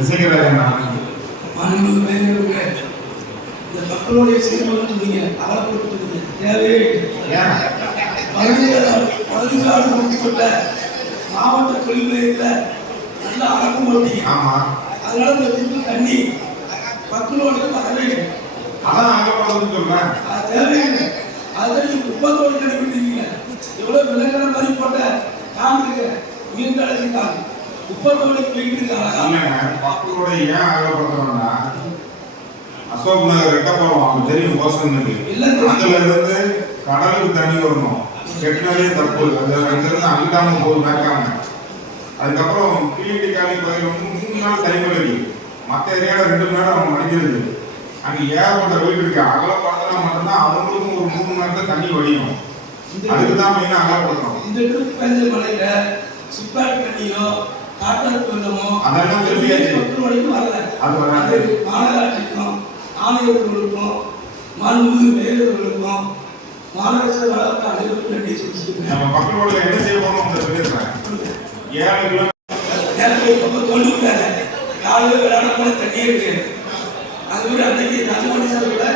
இந்த மக்களுடைய சீர்மம் சொன்னீங்க, அவலப்படுத்துறீங்க, தேவையே பதினாறு முடிக்கப்பட்ட மாவட்ட தொழில் மையத்தில் நல்லா அடக்க மாட்டீங்க. அதனால இந்த திட்டு தண்ணி மக்களோட வரவே தேவையில்லை. அதை குப்பத்தோடு கணிப்பிட்டீங்க. எவ்வளவு விலங்கிற மாதிரி போட்ட காமிருக்க மீன் அழைச்சிட்டாங்க. குப்பத்தோடு போயிட்டு மக்களோட ஏன் அகப்படுத்துறோம்னா அசோக் நகர் ரெட்டப்பாலம் அவங்க தெரியும் கோசனுக்கு அதுல இருந்து கடலுக்கு தண்ணி வரணும். கெட்டினாலே தப்பு. அது அங்கிருந்து அங்கிட்டாம போது மேற்காம அதுக்கப்புறம் பிஇடி காலி பகுதியில் 3 நாள் டைம் இருக்கு. மற்ற ஏரியாவில் 2 மணி நேரம் அவங்க மடிஞ்சிருக்கு. அங்கே ஏகப்பட்ட வீடு இருக்கு. அகலப்படுத்தினா மட்டும்தான் அவங்களுக்கும் ஒரு 3 மணி நேரத்தில் தண்ணி வடியும். அதுக்கு தான் மெயினாக அகலப்படுத்தணும். இந்த ட்ரிப் பெஞ்ச மலையில சிப்பாட் தண்ணியோ காட்டாற்று வெள்ளமோ அதெல்லாம் தெரியாது. அது வராது. மாநகராட்சிக்கும் ஆணையர்களுக்கும் மாண்புமிகு மேயர்களுக்கும் மாநகராட்சி வளர்க்க அனைவருக்கும் நன்றி சொல்லிட்டு நம்ம மக்களோட என்ன செய்ய போறோம் சொல்லிடுறேன். 7 கிலோமீட்டர் கொண்டு விட்டாங்க. காலையில் விளையாட போன தண்ணியே கிடையாது. அது மாதிரி அன்னைக்கு ராஜமணி சார் கூட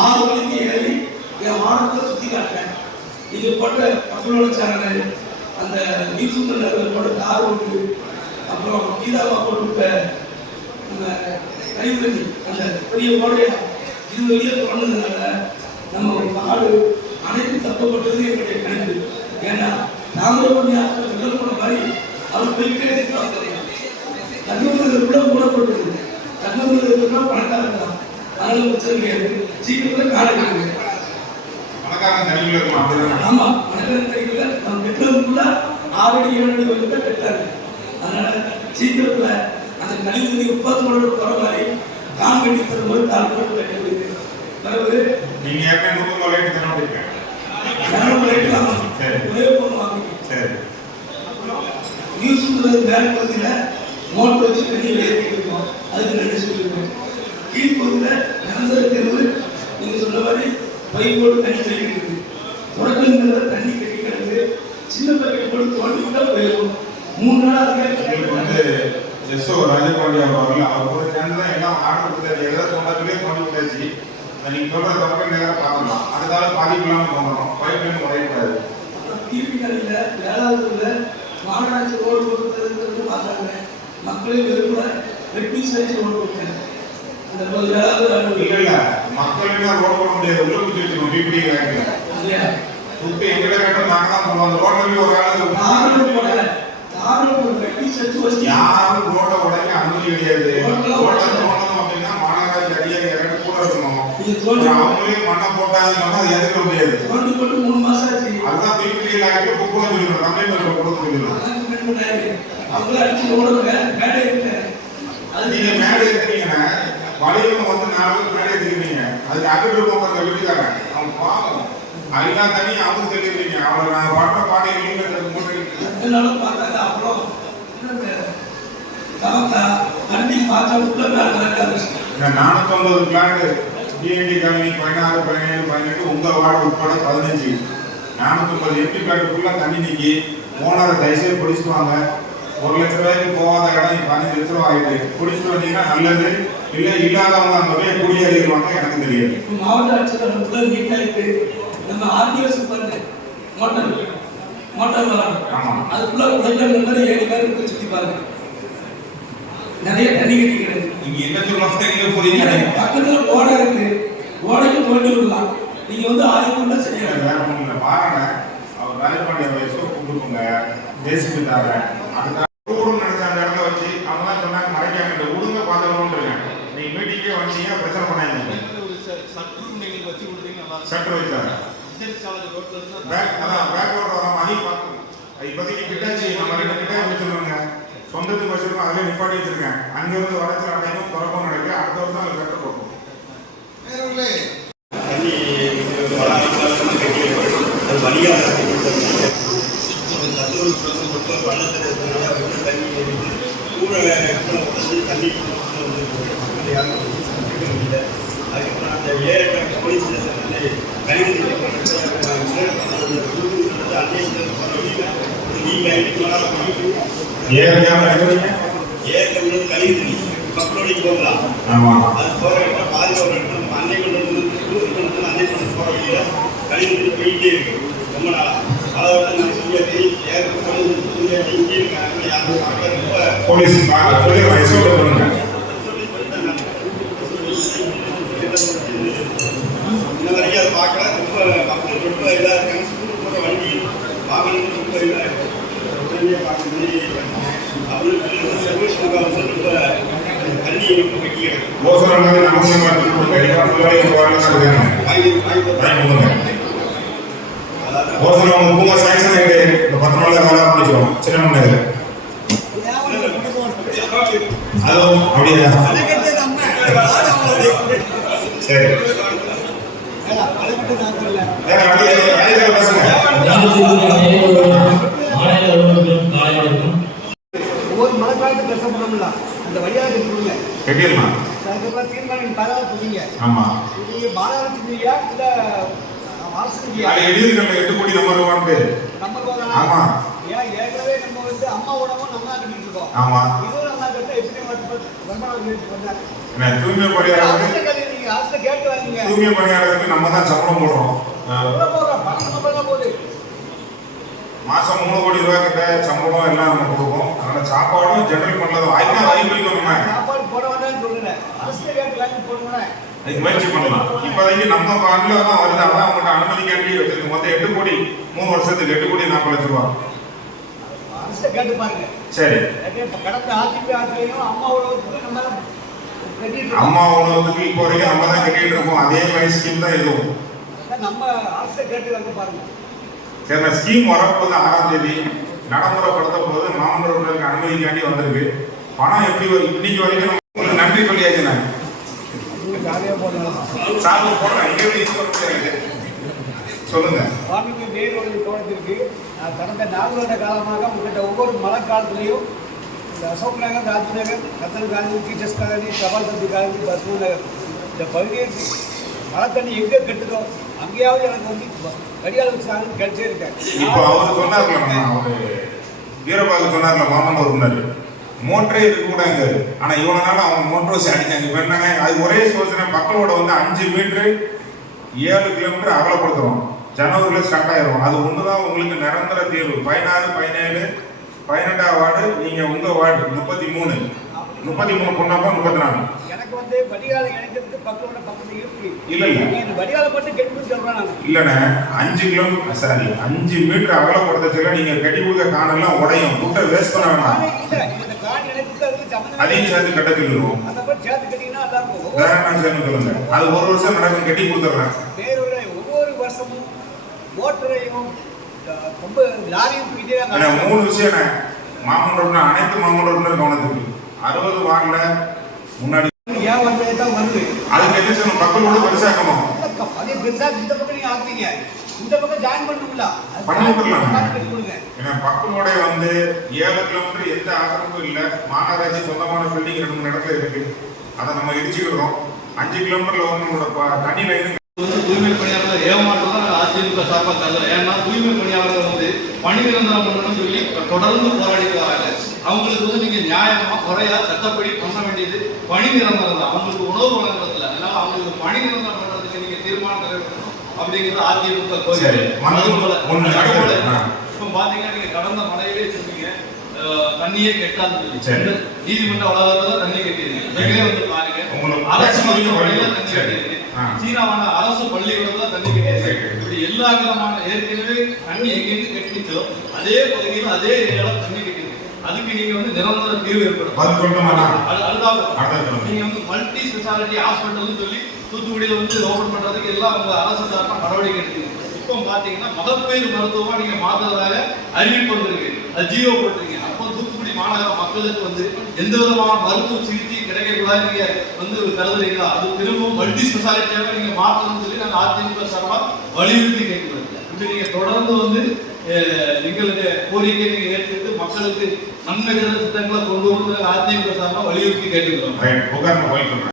6 மணிக்கு ஏறி என் மாவட்டத்தை சுற்றி காட்டேன். இது போட்ட மக்களோட சேனல் அந்த நியூஸ் போட்ட கார் ஓட்டு அப்புறம் கீதாவா போட்டு அந்த கைவழி அந்த பெரிய ஓடைய இது வெளியே தொடர்ந்ததுனால நம்ம நாடு அனைத்து தப்பப்பட்டது என்னுடைய கணிப்பு. ஏன்னா தாமிரபரணி ஆற்றில் விரல் போன மாதிரி அவர் போய்கிட்டே இருக்கிறாங்க. தண்ணீர் மூடப்பட்டது. தண்ணீர் பணக்காரங்க தான். அதனால பிரச்சனை கிடையாது. சீக்கிரத்தில் காலையில் ஆமா பணக்காரன் தண்ணிக்குள்ள நம்ம பெட்ரோலுக்குள்ள 6 அடி 7 அடி வரைக்கும் தான் கட்டாரு. அதனால சீக்கிரத்துல அந்த கழிவு நீர் 30 போற மாதிரி காங்கட்டி தரும்போது கால் போட்டு கட்டிடுது. பிறகு நீங்க ஏற்கனவே 100 லைட் தானே இருக்கீங்க. 200 லைட் வாங்கணும். ஒரே போன் வாங்கணும். சரி. நியூஸ்ன்றது பேங்க் பகுதியில மோட்டர் வச்சு தண்ணி ஏற்றிட்டு இருக்கோம். அதுக்கு நன்றி சொல்லியிருக்கோம். கீழ்பகுதியில் நிரந்தர தெருவு நீங்க சொன்ன மாதிரி பைப் போட்டு தண்ணி கட்டிட்டு இருக்கு. தொடக்கங்கிறத தண்ணி கட்டி கிடக்கு. சின்ன பைக்கெட் போட்டு தோண்டி விட்டா போயிடும். 3 நாள் எஸ்ஓ ராஜபாண்டி அவர்கள் அவர் கூட சேர்ந்து தான் எல்லாம் ஆர்டர் கொடுத்தாச்சு. எதாவது தோண்டத்திலே தோண்டி விட்டாச்சு. நீங்க சொல்ற தொடக்க நேரம் பார்க்கலாம். அதுக்காக பாதிப்பு இல்லாமல் தோன்றணும். Pipe line உடையக்கூடாது. தீர்ப்பிகளில் 7வது மாநகராட்சி ரோடு கொடுத்ததுங்கிறது பார்த்தாங்க. மக்களே வெறுப்புல வெட்டி சைஸ் ரோடு கொடுத்தாங்க. அந்த 7வது இல்லை மக்களுக்கு ரோடு போட முடியாது. உள்ள குச்சி வச்சுக்கணும். பிபிடி இல்லையா சுற்றி எங்கிட்ட கேட்டோம். நாங்கள் தான் சொல்லுவோம். அந்த ரோட்டில் ஒரு யாரும் ரோட்டை உடைக்க அனுமதி கிடையாது. ரோட்டை தோண்டணும் அப்படின்னா மாநகராட்சி அதிகாரி யாரும் கூட இருக்கணும். அவங்களே மண்ணை போட்டாங்கன்னா அது எதிர்க்க முடியாது. 3 மாசம் ஆச்சு. அதுதான் பிபிடியில் ஆகிட்டு புக் கூட சொல்லிடுறோம். கம்ப்ளைண்ட் கொடுக்க சொல்லிடுறோம். நீங்க மேடை எடுக்கிறீங்கன்னா வழியும் வந்து 4 பேர் மேடை எடுக்கிறீங்க. அதுக்கு அகற்று போக்குற வீட்டுக்காரங்க அவங்க பாவம் எல்லா தண்ணியும் அவங்க தெரியுறீங்க. அவளை நான் பட்ட பாடையை நீங்க மூட்டை பார்த்தாங்க. அப்புறம் தண்ணி பார்த்தா உள்ள 450 பிளாட் டிஎன்டி காலனி 16, 17, 18 உங்க வார்டு உட்பட 15 450 எம்பி பிளாட்டுக்குள்ள தண்ணி நீக்கி ஓனரை தயவுசெய்து பிடிச்சிட்டு வாங்க. 1 லட்சம் ரூபாய்க்கு போகாத இடம் 15 லட்ச ரூபா ஆயிட்டு பிடிச்சிட்டு வந்தீங்கன்னா நல்லது. இல்லை இல்லாதவங்க அங்கே போய் குடியேறிடுவாங்க. எனக்கு தெரியாது. மாவட்ட ஆட்சியர் நீட்டா இருக்கு. நம்ம ஆர்டிஎஸ் பண்ணு மோட்டார் வராங்க. அதுக்குள்ள உடல் மாதிரி 7 பேர் இருக்கு. சுற்றி பாருங்க. நிறைய தண்ணி கட்டிக்கிறது. நீங்க என்ன சொல்லுங்க புரியுங்க. பக்கத்துல ஓடை இருக்கு. ஓடைக்கு தோண்டி விடலாம். நீங்க வந்து ஆயுதம்னா சரியா வேற ஒன்றும் இல்லை. பாருங்க அவர் ராஜபாண்டிய வயசோ கூப்பிட்டுக்கோங்க. பேசிட்டு தாங்க. அதுக்காக கூடும் நடந்த அந்த இடத்துல வச்சு அவங்க தான் சொன்னாங்க மறைக்காங்க. இந்த உடுங்க பார்த்துக்கணும்னு இருக்கேன். நீங்க மீட்டிங்கே வந்தீங்க பிரச்சனை பண்ணாங்க. சட்டர் வைத்தாங்க. அதான் பேக் ரோடு வராம அதையும் பார்க்கணும். இப்போதைக்கு கிட்டாச்சு நம்ம 2 கிட்டாச்சு வச்சுருவாங்க. சொந்தத்துக்கு வச்சிருக்கோம். அதிலே நிப்பாட்டி வச்சிருக்கேன். அங்கிருந்து வரத்தில் அடையும் திறப்பும் நடக்கு. அடுத்த வருஷம் அதில் கட்ட போகும். கழிவு மக்களோட போகலாம். ஆமா. அது போகிற இடத்துல பாதி ஒரு இடத்துல நம்ம அன்னை கொண்டு வந்து அன்னை கொண்டு போகிற வழியில் கழிவு போயிட்டே இருக்கு ரொம்ப நாளாக. அதாவது நான் சொல்லியாச்சு இங்கே இருக்காங்க யாரும் பார்க்க ரொம்ப போலீஸ் சொல்லுங்க. இந்த வரைக்கும் அதை பார்க்கல. ரொம்ப மக்கள் ரொம்ப இதாக இருக்காங்க. ஸ்கூலுக்கு போகிற வண்டி வாகனம் ரொம்ப இதாக இருக்கு. பார்க்க அவங்களுக்கு சர்வீஸ் வந்து ரொம்ப தண்ணி ரொம்ப வைக்கிறாங்க. பூங்கா சாங்ஷன் ஆகிட்டு இந்த 10 நாள் வேலை முடிச்சிடும் சின்ன மணி அதுவும் அப்படியா சரி ஒவ்வொரு மழை காலத்துக்கு கஷ்டப்படணும்ல அந்த வழியாக கொடுங்க கட்டிடலாம். அதுக்கப்புறம் தீர்மானம் பரவாயில்ல சொன்னீங்க. ஆமா நீங்க மாநகர செஞ்சீங்களா இல்ல அரசு செஞ்சீங்களா? அது எழுதிருக்கல 8 கோடி நம்பர் 1 நம்பர் 1. ஆமா ஏன் ஏற்கனவே நம்ம வந்து அம்மா உணவும் நம்ம தான் கட்டிட்டு இருக்கோம். ஆமா இதுவும் நம்ம கட்ட எப்படி வருமானம் பண்ணாங்க. என்ன தூய்மை பணியாளருக்கு நீங்க அரசு கேட்டு வாங்குங்க. தூய்மை பணியாளருக்கு நம்ம தான் சம்பளம் போடுறோம். பணம் நம்ம தான் போகுது. மாசம் 3 கோடி ரூபாய் கிட்ட சம்பளம் எல்லாம் நம்ம கொடுப்போம். அதனால சாப்பாடும் ஜெனரல் பண்ணல வாய்ப்பு சாப்பாடு போட வேண்டாம்னு சொல்லுங்க. அரசு கேட்டு வாங்கி போடுங்க. அதுக்கு முயற்சி பண்ணலாம். இப்போதைக்கு நம்ம பாண்டில தான் வருது. அதான் அவங்கள்ட்ட அனுமதிக்காண்டி வச்சிருக்கு. மொத்தம் 8 கோடி 3 வருஷத்துக்கு 8 கோடி 40 லட்சம் ரூபாய். அரசு கேட்டு பாருங்க. சரி கடந்த ஆட்சியிலையும் அம்மா உணவுக்கு நம்ம கட்டிட்டு அம்மா உணவுக்கு இப்போ வரைக்கும் நம்ம தான் கட்டிட்டு இருக்கோம். அதே மாதிரி ஸ்கீம் தான் எதுவும் நம்ம அரசு கேட்டு வாங்க பாருங்க. சரி ஸ்கீம் வரப்போது 6ஆம் தேதி நடைமுறைப்படுத்த போது மாமன்றங்களுக்கு அனுமதிக்காண்டி வந்திருக்கு. பணம் எப்படி இன்னைக்கு வரைக்கும் உங்களுக்கு நன்றி சொல்லியாச்சு. நான் சார்பு போடுறேன். சொல்லுங்க. வால்மீகி நேரு தோட்டத்திற்கு கடந்த 4 வருட காலமாக உங்கள்கிட்ட ஒவ்வொரு மழை காலத்திலையும் இந்த அசோக் நகர், ராஜ் நகர், கத்தல் காலனி, டீச்சர்ஸ் காலனி, கபால் தந்தி காலனி, பஸ்மூர் நகர் இந்த பகுதியை மழை தண்ணி எங்கே கட்டுதோ அங்கேயாவது எனக்கு வந்து கடிகாலம் சாதனம் கிடைச்சே இருக்காங்க. இப்போ அவர் சொன்னார்ல, அவர் வீரபாகு சொன்னார்ல, மாமன் ஒரு முன்னாடி மோட்டரே இருக்கக்கூடாங்க. ஆனால் இவ்வளோ நாள் அவங்க மோட்டர் வச்சு அடிச்சாங்க. இப்போ என்னங்க அது ஒரே சோதனை மக்களோட வந்து 5 மீட்டரு 7 கிலோமீட்டர் அகலப்படுத்துகிறோம். ஜனவரியில் ஸ்டார்ட் ஆயிரும். அது ஒன்று தான் உங்களுக்கு நிரந்தர தீர்வு. 16, 17, 18ஆம் வார்டு நீங்கள் உங்கள் வார்டு 33 பொண்ணாப்பா 34. எனக்கு வந்து வடிகாலம் இணைக்கிறதுக்கு பக்கத்தோட பக்கத்து இருக்கு. இல்லை வடிகாலம் மட்டும் கெட்டு சொல்கிறேன் நான். இல்லைண்ணே 5 கிலோமீட்டர் 5 மீட்டர் அகலப்படுத்தச்சுல நீங்கள் கட்டி கொடுக்க காணெல்லாம் உடையும். குட்டை வேஸ்ட் பண்ண வேண்டாம். அதையும் சேர்த்து கட்ட சொல்லிடுவோம். வேற என்ன சேர்ந்து சொல்லுங்க. அது 1 வருஷம் நடக்கும். கட்டி கொடுத்துட்றேன். ஒவ்வொரு வருஷமும் மோட்டரையும் ரொம்ப லாரியும் 3 விஷயம் மாமன் அனைத்து மாமன் கவனத்துக்கு 60 வார்டில் முன்னாடி ஏன் வந்து தான் வருது. அதுக்கு என்ன சொல்லணும், மக்களோட பெருசாக்கணும். அதே பெருசா இந்த பக்கம் நீங்க ஆக்குவீங்க, இந்த பக்கம் ஜாயின் பண்ணுங்களா பண்ணி விட்டுருலாம். ஏன்னா மக்களோட வந்து 7 கிலோமீட்டர் எந்த ஆக்கிரமும் இல்லை. மாநகராட்சி சொந்தமான பில்டிங் 2-3 இடத்துல இருக்கு. அதை நம்ம இடிச்சுக்கிறோம். 5 கிலோமீட்டர்ல வந்து நம்மளோட தண்ணி லைன் தூய்மை பணியாளர்கள் ஏமாற்றம் தான் அதிமுக சார்பாக கருதுறோம். ஏன்னா தூய்மை பணியாளர்கள் வந்து பணி நிரந்தரம் பண்ணணும்னு சொல்லி தொடர்ந்து போராடிட்டு வராங்க. அவங்களுக்கு வந்து நீங்க நியாயமா முறையா சட்டப்படி பண்ண வேண்டியது பணி நிரந்தரம் தான். அவங்களுக்கு உணவு வழங்குறதுல அதனால அவங்களுக்கு பணி நிரந்தரம் பண்றதுக்கு நீங்க தீர்மானம் நிறைவேற்றணும் அப்படிங்கிறது அதிமுக கோரிக்கை. இப்ப பாத்தீங்கன்னா நீங்க கடந்த மழையிலே சொன்னீங்க தண்ணியே கெட்டாதுன்னு சொல்லி நீதிமன்ற வளாகத்துல தண்ணி கட்டிருக்கீங்க. நீங்களே வந்து பாருங்க, அரசு மருத்துவமனையில தண்ணி கட்டிருக்கு, சீனாவான அரசு பள்ளிக்கூடத்துல தண்ணி கட்டிருக்கு. இப்படி எல்லா விதமான ஏற்கனவே தண்ணி எங்கெங்க கட்டிச்சோ அதே பகுதியில் அதே ஏரியால தண்ணி கட்டிருக்கு. அதுக்கு நீங்க வந்து நிரந்தர தீர்வு ஏற்படும். நீங்க வந்து மல்டி ஸ்பெஷாலிட்டி ஹாஸ்பிட்டல்னு சொல்லி தூத்துக்குடியில வந்து ஓபன் பண்றதுக்கு எல்லாம் உங்க அரசு சார்பா நடவடிக்கை எடுத்தீங்க. இப்போ பாத்தீங்கன்னா மகப்பேறு மருத்துவமா நீங்க மாத்துறதாக அறிவிப்பு வந்திருக்கு. அது ஜியோ போட்டிருக்கீங்க. அப்போ தூத்துக்குடி மாநகர மக்களுக்கு வந்து எந்த விதமான மருத்துவ சிகிச்சை கிடைக்கக்கூடாது நீங்க வந்து கருதுறீங்களா? அது திரும்பவும் மல்டி ஸ்பெஷாலிட்டியாக நீங்க மாற்றணும்னு சொல்லி நாங்கள் அதிமுக சார்பா வலியுறுத்தி கேட்கிறோம். இப்படி நீங்க தொடர்ந்து வந்து எங்களுடைய கோரிக்கை நீங்க ஏற்றுக்கிட்டு மக்களுக்கு நன்மை திட்டங்களை கொண்டு வந்து அதிமுக சார்பா வலியுறுத்தி கேட்டுக்கிறோம்.